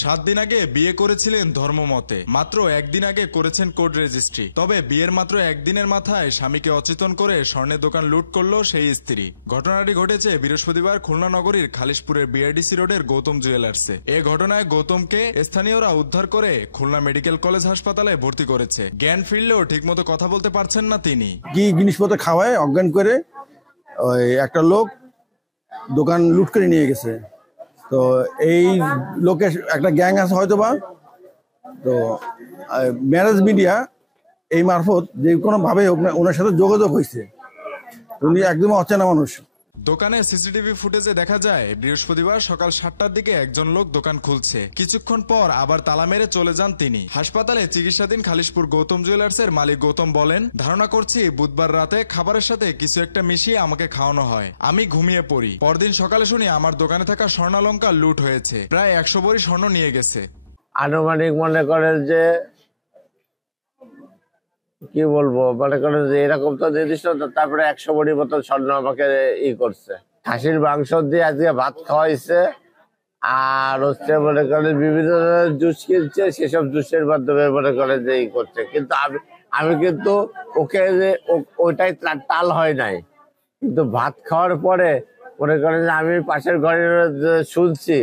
7 দিন আগে বিয়ে করেছিলেন ধর্মমতে, মাত্র একদিন আগে করেছেন কোর্ট রেজিস্ট্রি। তবে বিয়ের মাত্র একদিনের মাথায় স্বামীকে অচেতন করে স্বর্ণের দোকান লুট করল সেই স্ত্রী। ঘটনাটি ঘটেছে বৃহস্পতিবার খুলনা নগরীর খালিশপুরের বিআরডিসি রোডের গৌতম জুয়েলার্সে। এ ঘটনায় গৌতমকে স্থানীয়রা উদ্ধার করে খুলনা মেডিকেল কলেজ হাসপাতালে ভর্তি করেছে। জ্ঞান ফিরলেও ঠিকমতো কথা বলতে পারছেন না তিনি। কি জিনিসপত্র খাওয়ায় অজ্ঞান করে ওই একটা লোক দোকান লুট করে নিয়ে গেছে। তো এই লোকের একটা গ্যাং আছে হয়তোবা। তো ম্যারেজ মিডিয়া এই মারফত যে কোনো ভাবে ওনার সাথে যোগাযোগ হয়েছে। উনি একদম অচেনা মানুষ। দোকানে সিসিটিভি ফুটেজে দেখা যায় বৃহস্পতিবার সকাল 7টার দিকে একজন লোক দোকান খুলছে, কিছুক্ষণ পর আবার তালা মেরে চলে যান তিনি। হাসপাতালে চিকিৎসাধীন খালিশপুর গৌতম জুয়েলার্সের মালিক গৌতম বলেন, ধারণা করছি বুধবার রাতে খাবারের সাথে কিছু একটা মিশিয়ে আমাকে খাওয়ানো হয়। আমি ঘুমিয়ে পড়ি। পরদিন সকালে শুনি আমার দোকানে থাকা স্বর্ণালংকার লুট হয়েছে, প্রায় 100 ভরি স্বর্ণ নিয়ে গেছে। আনুমানিক মনে করেন যে কি বলবো, মনে করেন যে এরকম তো নির্দিষ্ট, তারপরে 100 ভরি মতো স্বর্ণ আমাকে করছে। খাসির মাংস দিয়ে আজকে ভাত খাওয়াইছে, আর হচ্ছে মনে করেন বিভিন্ন ধরনের জুস কিনছে, সেসব জুসের মাধ্যমে মনে করেন যে করছে। কিন্তু আমি কিন্তু ওকে যে ওইটাই টাল হয় নাই, কিন্তু ভাত খাওয়ার পরে মনে করেন যে আমি পাশের ঘরে শুনছি,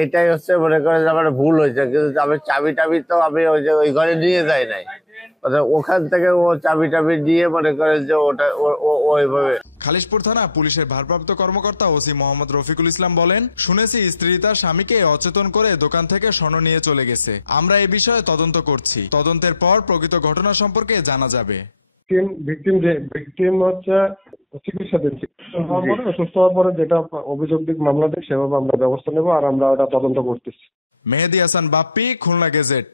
এইটাই হচ্ছে মনে করেন যে আমার ভুল হয়েছে। কিন্তু আমি চাবি তো আমি ওই ঘরে নিয়ে যাই নাই, ওখান থেকে ও চাবি দিয়ে মনে করেন যে ওটা ওইভাবে। খালিশপুর থানা পুলিশের ভারপ্রাপ্ত কর্মকর্তা ওসি মোহাম্মদ রফিকুল ইসলাম বলেন, শুনেছি স্ত্রী তার স্বামীকে অচেতন করে দোকান থেকে স্বর্ণ নিয়ে চলে গেছে। আমরা এ বিষয়ে তদন্ত করছি। তদন্তের পর প্রকৃত ঘটনা সম্পর্কে জানা যাবে। ভিকটিম হচ্ছে চিকিৎসাধীন। সুস্থ হওয়ার পরে যেটা অভিযোগ দিক মামলা দিক সেভাবে আমরা ব্যবস্থা নেব, আর আমরা ওটা তদন্ত করতেছি। মেহেদী হাসান বাপ্পি, খুলনা গেজেট।